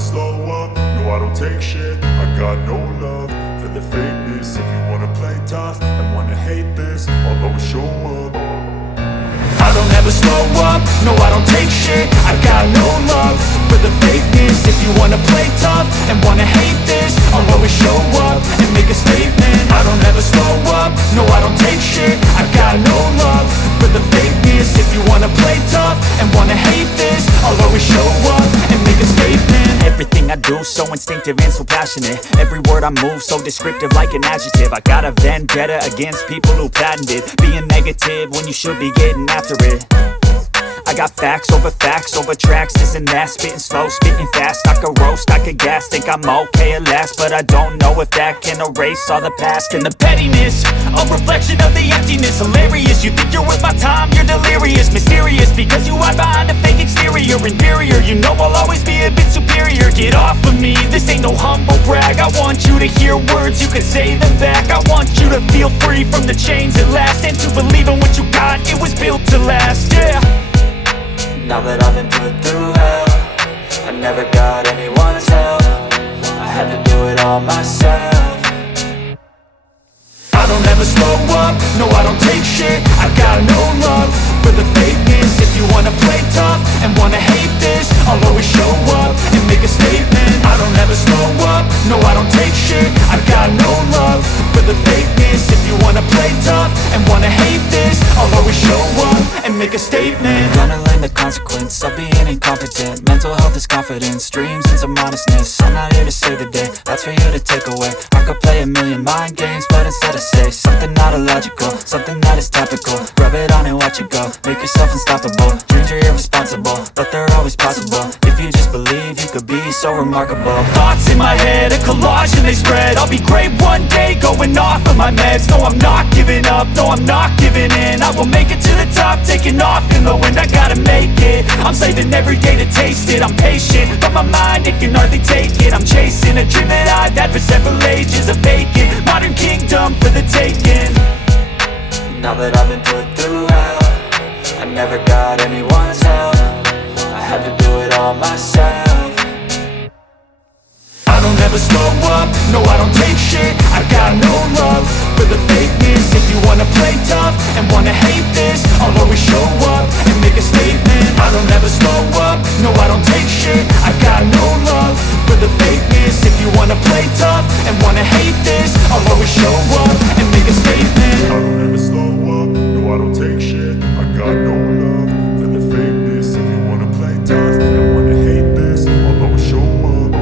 slow up, no I don't take shit. I got no love for the fakeness. If you wanna play tough and wanna hate this, I'll always show up. I don't ever slow up, no I don't take shit. I got no love for the fakeness. If you wanna play tough and wanna hate this, I'll always show up and make a statement. I don't ever slow up, no I don't take shit. I got no love for the fakeness. If you wanna play tough and wanna hate this, I'll always show up and make a statement. Everything I do so instinctive and so passionate. Every word I move so descriptive like an adjective. I got a vendetta against people who patented being negative when you should be getting after it. I got facts over tracks, this and that. Spitting slow, spitting fast. I could roast, I could gas. Think I'm okay at last, but I don't know if that can erase all the past. And the pettiness, a reflection of the emptiness. Hilarious, you think you're worth my time, you're delirious. Mysterious, because you hide behind a fake exterior. Inferior, you know I'll always be a bit superior. Get off of me, this ain't no humble brag. I want you to hear words, you can say them back. I want you to feel free from the chains at last, and to believe in what you got, it was built to last, yeah. Now that I've been put through hell, I never got anyone's help. I had to do it all myself. I don't ever slow up, no I don't take shit. I got no love for the fakeness. If you wanna play tough and wanna hate this, I'll always show up and make a statement. I don't ever slow up, no I don't take shit. I got no love for the fakeness. If you wanna play tough and wanna hate this, I'll always show up and make a statement. Gonna learn the consequence of being incompetent. Mental health is confidence, dreams and some honestness. I'm not here to save the day, that's for you to take away. I could play a million mind games, but instead I say something not illogical, something that is topical. Rub it on and watch it go, make yourself unstoppable. Dreams are irresponsible, but they're always possible. If you just believe, you could be so remarkable. Thoughts in my head, a collage and they spread. I'll be great one day, going off of my meds. No, I'm not giving up, no, I'm not giving in. I will make it to the top, taking off in the wind. I gotta make it, I'm saving every day to taste it. I'm patient, but my mind, it can hardly take it. I'm chasing a dream that I've had for several ages. A vacant, modern kingdom for the taking. Now that I've been put through hell, I never got anyone's help. I had to do it all myself. I don't ever slow up, no I don't take shit. I got no love for the fakeness. If you wanna play tough and wanna hate this, I'll always show up and make a statement. I don't ever slow up, no I don't take shit. I got no love for the fakeness. If you wanna play tough and wanna hate this, I'll always show up and make a statement. I don't ever slow up, no I don't take shit. I got no love for the fakeness. If you wanna play tough and wanna hate this, I'll always show up.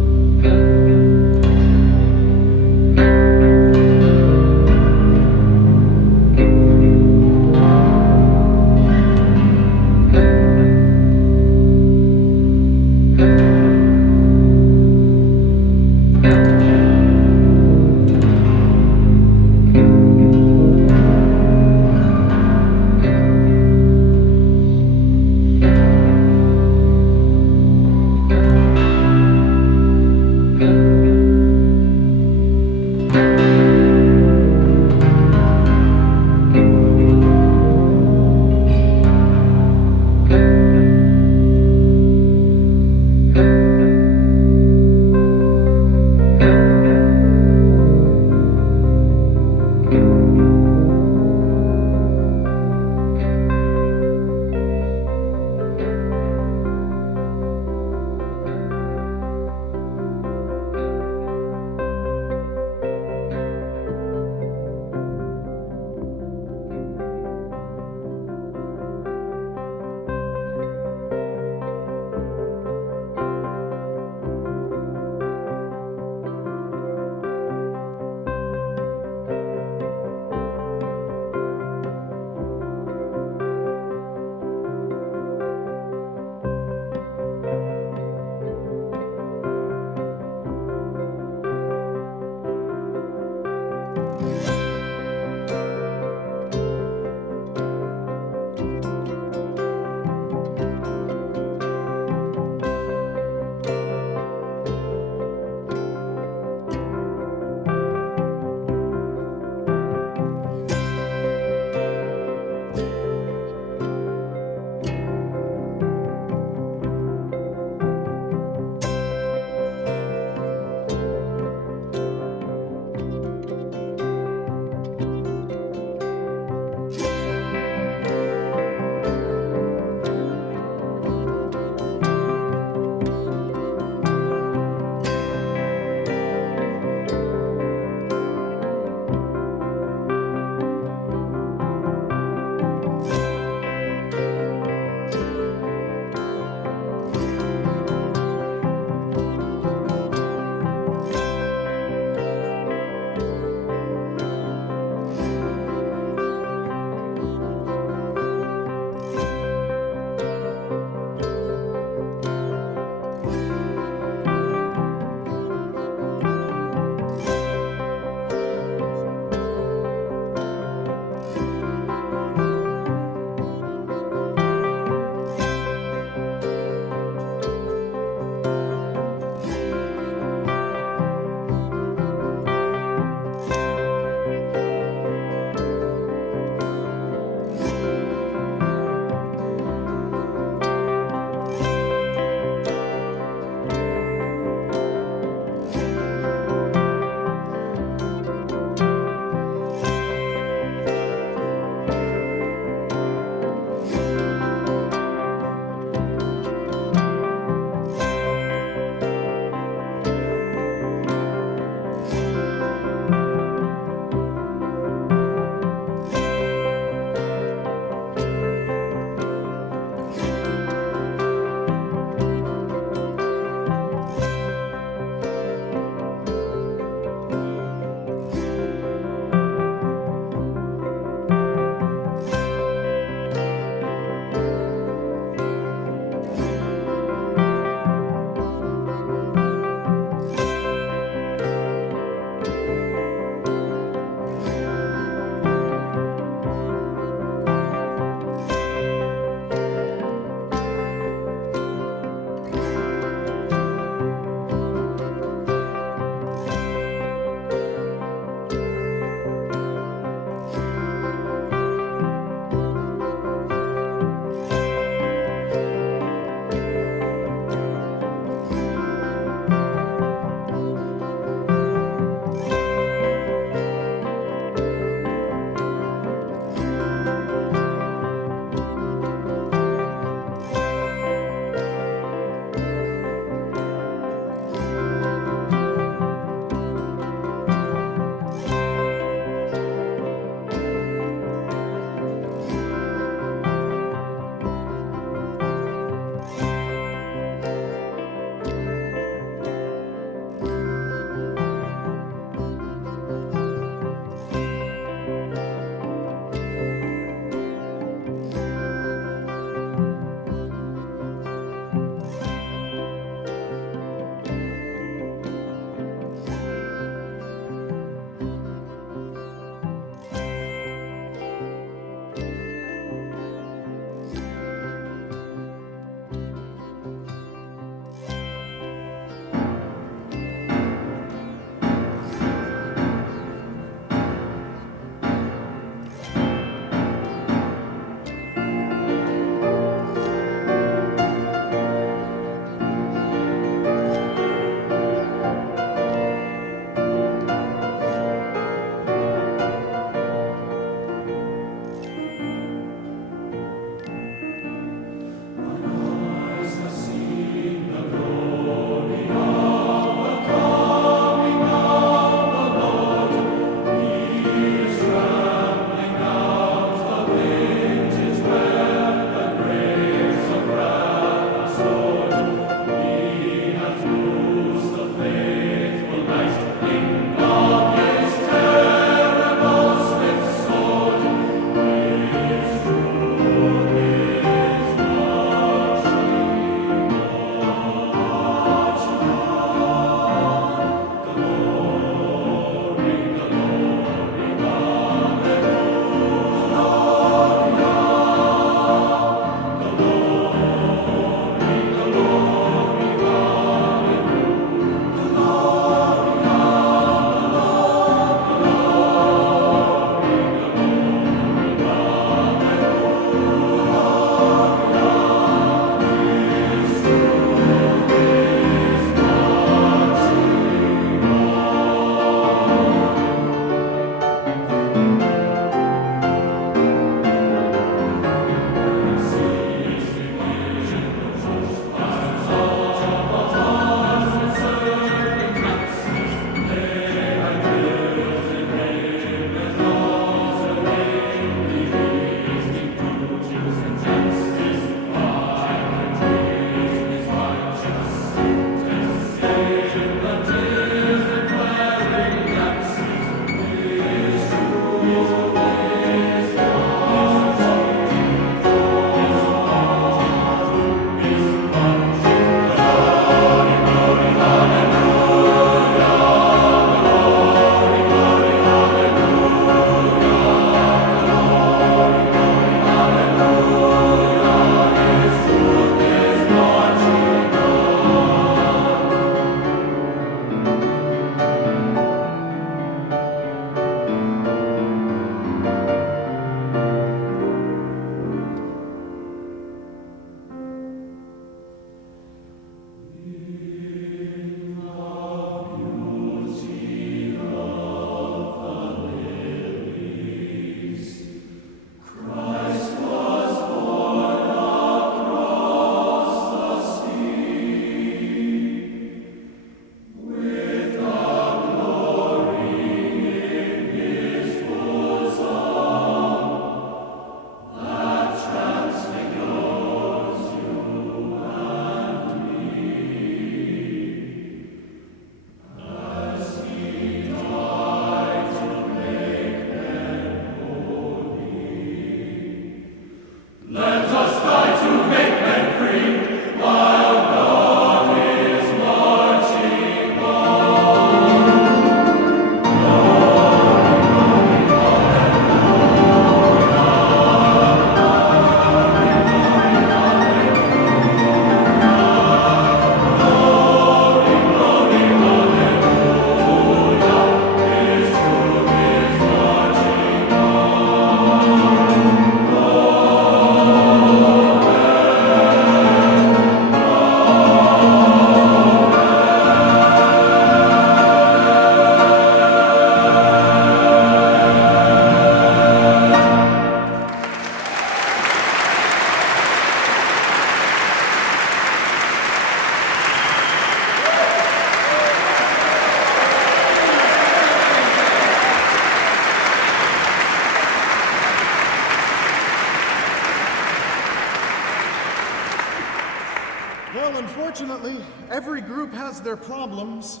Every group has their problems.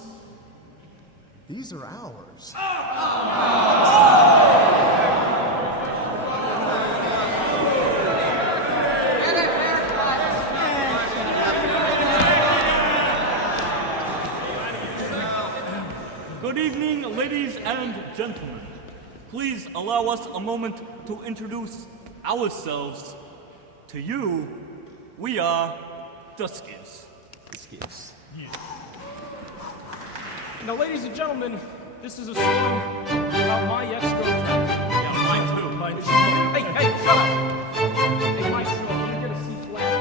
These are ours. Good evening, ladies and gentlemen. Please allow us a moment to introduce ourselves to you. We are the Skids. Now, ladies and gentlemen, this is a song about my ex-girlfriend. Yeah, mine too. Mine too. Hey, shut up! Hey, Maestro, can you get a C flat?